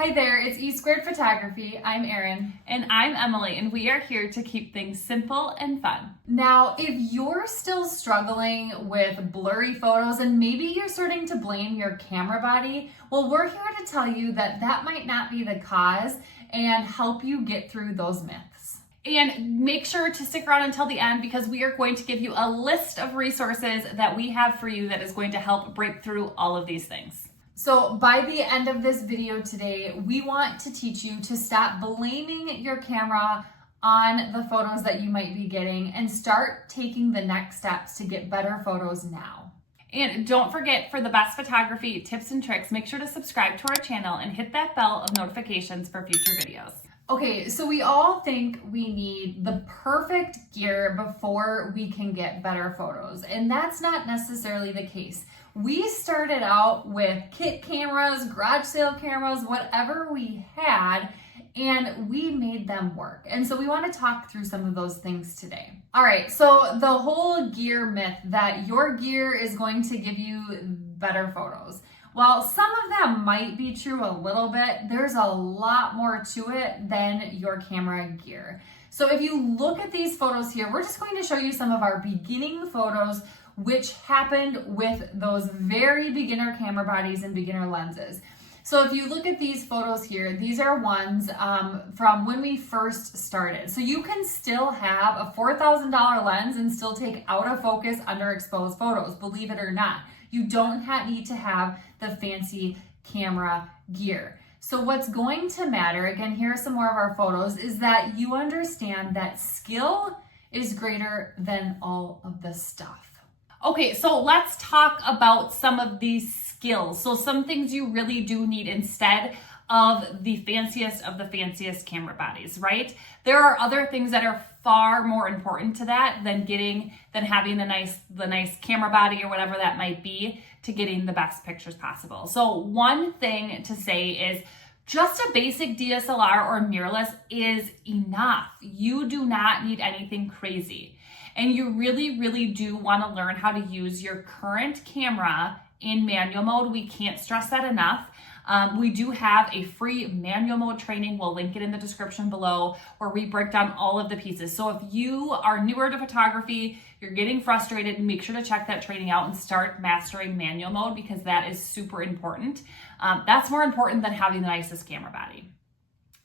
Hi there, it's E Squared Photography. I'm Erin. And I'm Emily, and we are here to keep things simple and fun. Now, if you're still struggling with blurry photos and maybe you're starting to blame your camera body, well, we're here to tell you that that might not be the cause and help you get through those myths. And make sure to stick around until the end because we are going to give you a list of resources that we have for you that is going to help break through all of these things. So by the end of this video today, we want to teach you to stop blaming your camera on the photos that you might be getting and start taking the next steps to get better photos now. And don't forget, for the best photography tips and tricks, make sure to subscribe to our channel and hit that bell of notifications for future videos. Okay, so we all think we need the perfect gear before we can get better photos, and that's not necessarily the case. We started out with kit cameras, garage sale cameras, whatever we had, and we made them work. And so we want to talk through some of those things today. All right, so the whole gear myth that your gear is going to give you better photos. While some of them might be true a little bit, there's a lot more to it than your camera gear. So if you look at these photos here, we're just going to show you some of our beginning photos which happened with those very beginner camera bodies and beginner lenses. So if you look at these photos here, these are ones from when we first started. So you can still have a $4,000 lens and still take out of focus, underexposed photos, believe it or not. You don't need to have the fancy camera gear. So what's going to matter, again, here are some more of our photos, is that you understand that skill is greater than all of the stuff. Okay, so let's talk about some of these skills. So some things you really do need instead of the fanciest camera bodies, right? There are other things that are far more important to that than having the nice camera body or whatever that might be to getting the best pictures possible. So one thing to say is just a basic DSLR or mirrorless is enough. You do not need anything crazy. And you really do want to learn how to use your current camera in manual mode. We can't stress that enough. We do have a free manual mode training. We'll link it in the description below where we break down all of the pieces. So if you are newer to photography, you're getting frustrated, make sure to check that training out and start mastering manual mode because that is super important. That's more important than having the nicest camera body.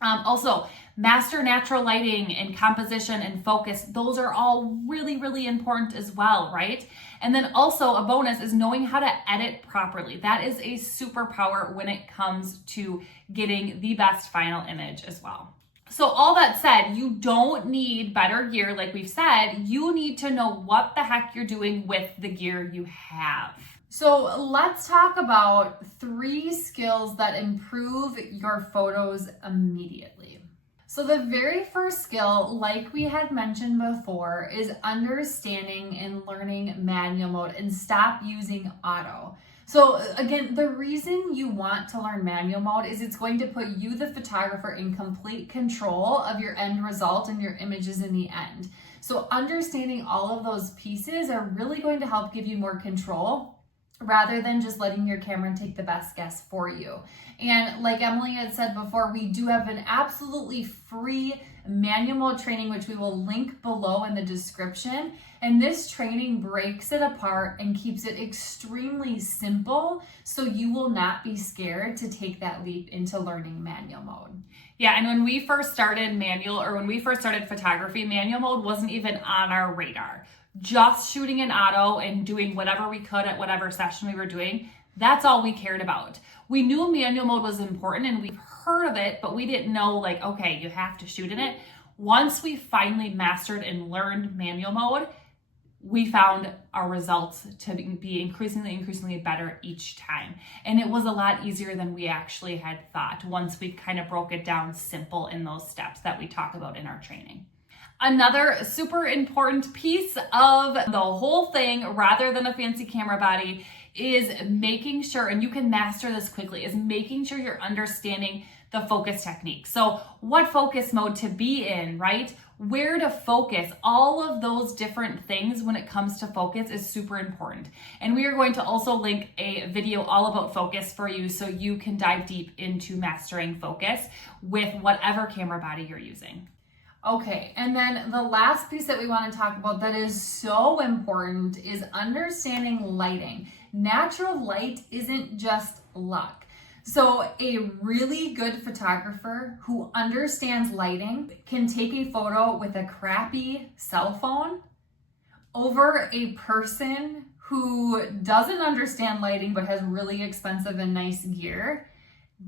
Also, master natural lighting and composition and focus. Those are all really important as well, right? And then also a bonus is knowing how to edit properly. That is a superpower when it comes to getting the best final image as well. So all that said, you don't need better gear. Like we've said, you need to know what the heck you're doing with the gear you have. So let's talk about 3 skills that improve your photos immediately. So the very first skill, like we had mentioned before, is understanding and learning manual mode and stop using auto. So again, the reason you want to learn manual mode is it's going to put you, the photographer, in complete control of your end result and your images in the end. So understanding all of those pieces are really going to help give you more control rather than just letting your camera take the best guess for you. And like Emily had said before, we do have an absolutely free manual mode training, which we will link below in the description. And this training breaks it apart and keeps it extremely simple so you will not be scared to take that leap into learning manual mode. Yeah, and when we first started photography, manual mode wasn't even on our radar. Just shooting in auto and doing whatever we could at whatever session we were doing, that's all we cared about. We knew manual mode was important and we've heard of it, but we didn't know like, okay, you have to shoot in it. Once we finally mastered and learned manual mode, we found our results to be increasingly better each time. And it was a lot easier than we actually had thought once we kind of broke it down simple in those steps that we talk about in our training. Another super important piece of the whole thing, rather than a fancy camera body, is making sure, and you can master this quickly, is making sure you're understanding the focus technique. So what focus mode to be in, right? Where to focus, all of those different things when it comes to focus is super important. And we are going to also link a video all about focus for you so you can dive deep into mastering focus with whatever camera body you're using. Okay, and then the last piece that we want to talk about that is so important is understanding lighting. Natural light isn't just luck. So a really good photographer who understands lighting can take a photo with a crappy cell phone over a person who doesn't understand lighting but has really expensive and nice gear.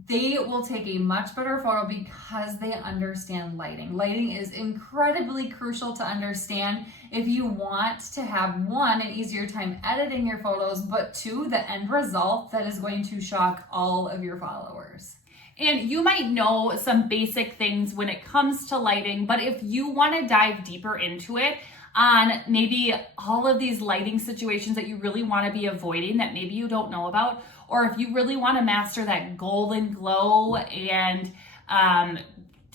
They will take a much better photo because they understand lighting. Lighting is incredibly crucial to understand if you want to have, one, an easier time editing your photos, but two, the end result that is going to shock all of your followers. And you might know some basic things when it comes to lighting, but if you want to dive deeper into it, on maybe all of these lighting situations that you really want to be avoiding that maybe you don't know about, or if you really want to master that golden glow and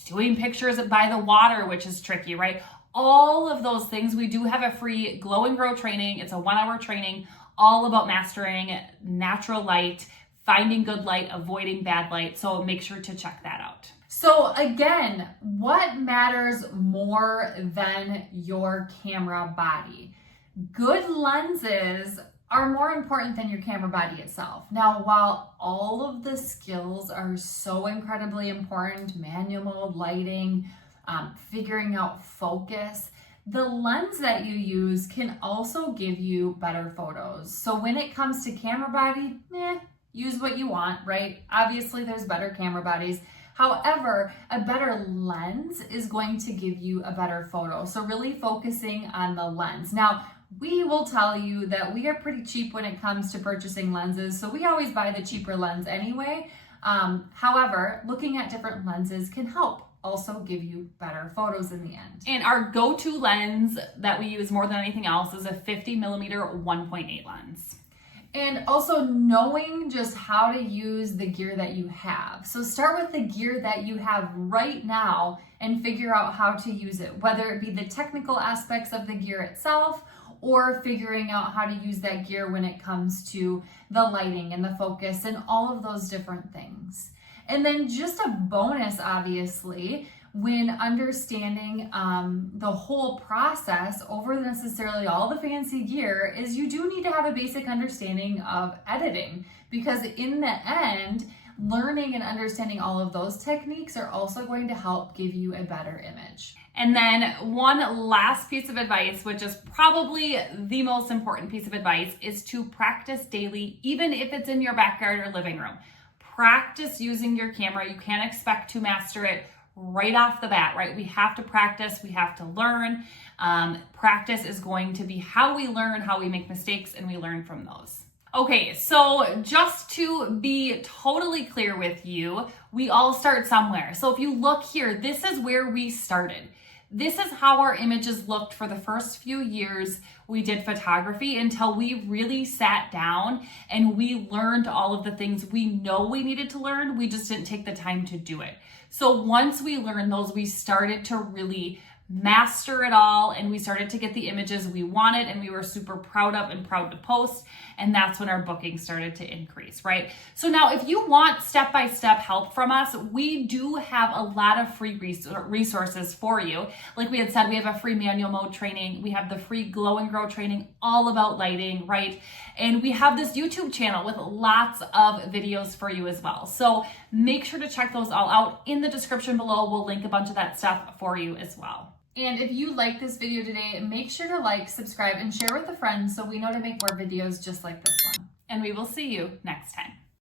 doing pictures by the water, which is tricky, right? All of those things, we do have a free Glow and Grow training. It's a 1-hour training all about mastering natural light, finding good light, avoiding bad light. So make sure to check that out. So again, what matters more than your camera body? Good lenses are more important than your camera body itself. Now, while all of the skills are so incredibly important, manual mode, lighting, figuring out focus, the lens that you use can also give you better photos. So when it comes to camera body, use what you want, right? Obviously, there's better camera bodies. However, a better lens is going to give you a better photo. So really focusing on the lens. Now, we will tell you that we are pretty cheap when it comes to purchasing lenses. So we always buy the cheaper lens anyway. However, looking at different lenses can help also give you better photos in the end. And our go-to lens that we use more than anything else is a 50mm 1.8 lens. And also knowing just how to use the gear that you have. So start with the gear that you have right now and figure out how to use it, whether it be the technical aspects of the gear itself or figuring out how to use that gear when it comes to the lighting and the focus and all of those different things. And then just a bonus, obviously, when understanding the whole process over necessarily all the fancy gear is you do need to have a basic understanding of editing, because in the end, learning and understanding all of those techniques are also going to help give you a better image. And then one last piece of advice, which is probably the most important piece of advice, is to practice daily, even if it's in your backyard or living room. Practice using your camera. You can't expect to master it right off the bat, right? We have to practice, we have to learn. Practice is going to be how we learn, how we make mistakes, and we learn from those. Okay, so just to be totally clear with you, we all start somewhere. So if you look here, this is where we started. This is how our images looked for the first few years we did photography until we really sat down and we learned all of the things we know we needed to learn. We just didn't take the time to do it. So once we learned those, we started to really master it all and we started to get the images we wanted and we were super proud of and proud to post. And that's when our booking started to increase, right? So now if you want step-by-step help from us, we do have a lot of free resources for you. Like we had said, we have a free manual mode training. We have the free Glow and Grow training all about lighting, right? And we have this YouTube channel with lots of videos for you as well. So make sure to check those all out. In the description below, we'll link a bunch of that stuff for you as well. And if you like this video today, make sure to like, subscribe, and share with a friend so we know to make more videos just like this one. And we will see you next time.